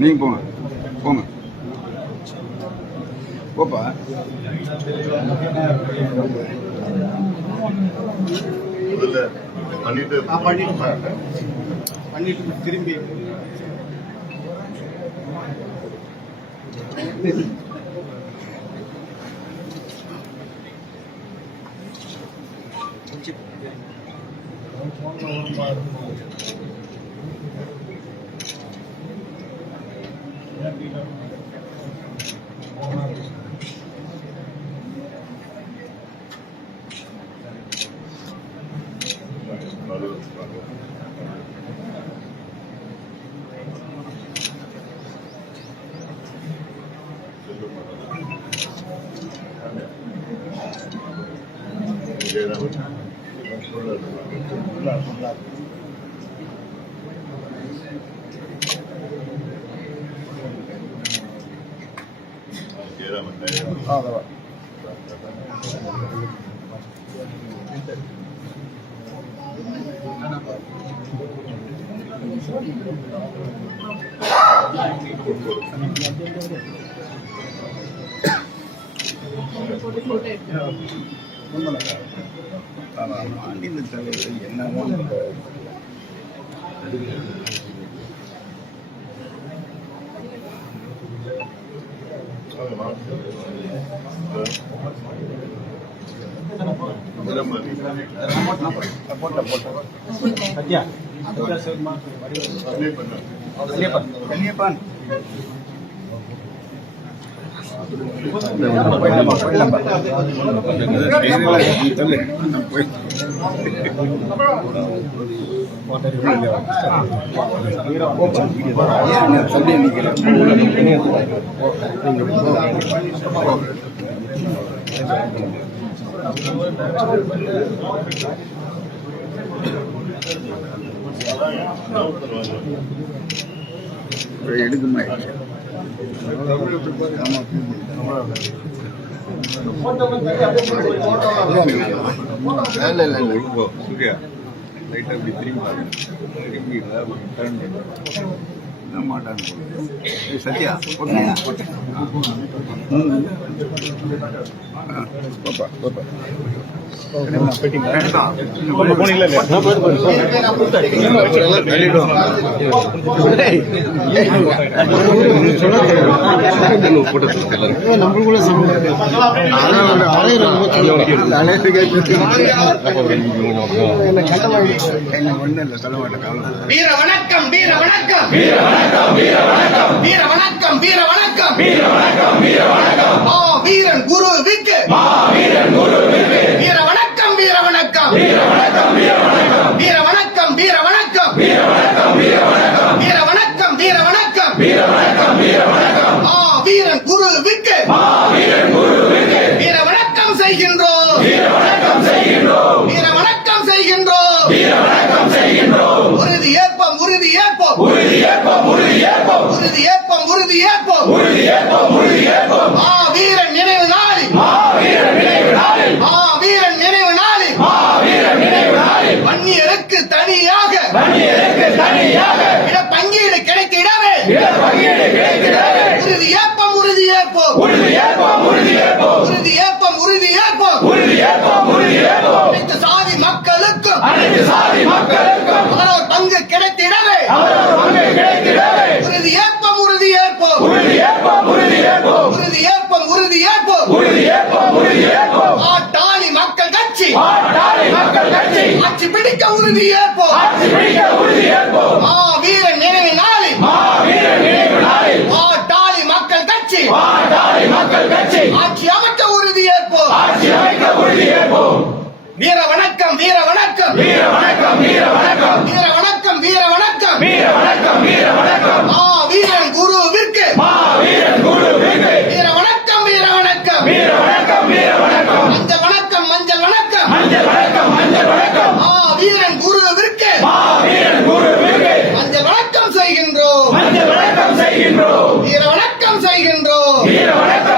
நீங்க போங்க போங்க போப்பா. பண்ணிட்டு திரும்பி மாநில தலைவர் என்னமோ கன்னியப்பான் எடுக்குமா சூர்யா லைட்டாக அப்படி திரும்பி மாட்டான்னு சத்யா வீர வணக்கம் வீர வணக்கம் வீர வணக்கம் வீர வணக்கம் வீர வணக்கம் வீர வணக்கம் வீர வணக்கம் வீர வணக்கம் வீரன் குருவிற்கு வீரன் குருவிற்கு வீர வணக்கம் வீர வணக்கம் வீர வணக்கம் வீர வணக்கம் வீர வணக்கம் வீர வணக்கம் வீர வணக்கம் வீர வணக்கம் வீர வணக்கம் வீர வணக்கம் வீர வணக்கம் வீர வணக்கம் வீரன் குருவிற்கு வீரன் குருவிற்கு வீர வணக்கம் செய்கின்றோம் வீர வணக்கம் செய்கின்றோம் வீர வணக்கம் செய்கின்றோம் வீர வணக்கம் செய்கின்றோம் உறுதி ஏற்போம் உறுதி ஏற்போம் உறுதி ஏற்போம் உறுதி ஏற்போம் உறுதி ஏற்போம் உறுதி ஏற்போம் உறுதி ஏற்போம் உறுதி ஏற்போம் வீரன் நினைவு நாளில் வீரன் நினைவு நாளில் வீரன் நினைவு நாளில் வீரன் நினைவு நாளில் வன்னியருக்கு தனியாக இட பங்கீடு கிடைத்திடவே உறுதி ஏற்போம் உறுதி ஏற்போம் உறுதி ஏற்போம் உறுதி ஏற்போம் உறுதி ஏற்போம் உறுதி ஏற்போம் உறுதி ஏற்போம் உறுதி ஏற்போம் அனைத்து சாதி மக்களுக்கும் பங்கு கிடைத்திடவே உறுதி ஏற்போம் உறுதி ஏற்போம் உறுதி ஏற்போம் உறுதி ஏற்போம் உறுதி ஏற்போம் உறுதி ஏற்போம் உறுதி ஏற்போம் உறுதி ஏற்போம் ஆட்டாளி மக்கள் கட்சி ஆட்சி பிடிக்க உறுதி ஏற்போம் ஆட்சி பிடிக்க உறுதி ஏற்போம் வீரன் நினைவு நாளில் ஆட்டாளி மக்கள் கட்சி ஆட்சி அமைக்க உறுதி ஏற்போம் ஆட்சி அமைக்க உறுதி ஏற்போம் வீர வணக்கம் வீர வணக்கம் வீர வணக்கம் வீர வணக்கம் வீர வணக்கம் வீர வணக்கம் வீர வணக்கம் வீர வணக்கம் வீரன் குருவிற்கு வீரன் குருவிற்கு வீர வணக்கம் வீர வணக்கம் வீர வணக்கம் வீர வணக்கம் மஞ்சள் வணக்கம் மஞ்சள் வணக்கம் மஞ்சள் வணக்கம் மஞ்சள் வணக்கம் வீரன் குருவிற்கு வீரன் குருவிற்கு மஞ்சள் வணக்கம் செய்கின்றோம் மஞ்சள் வணக்கம் செய்கின்றோம் வீர வணக்கம் செய்கின்றோம் வீர வணக்கம்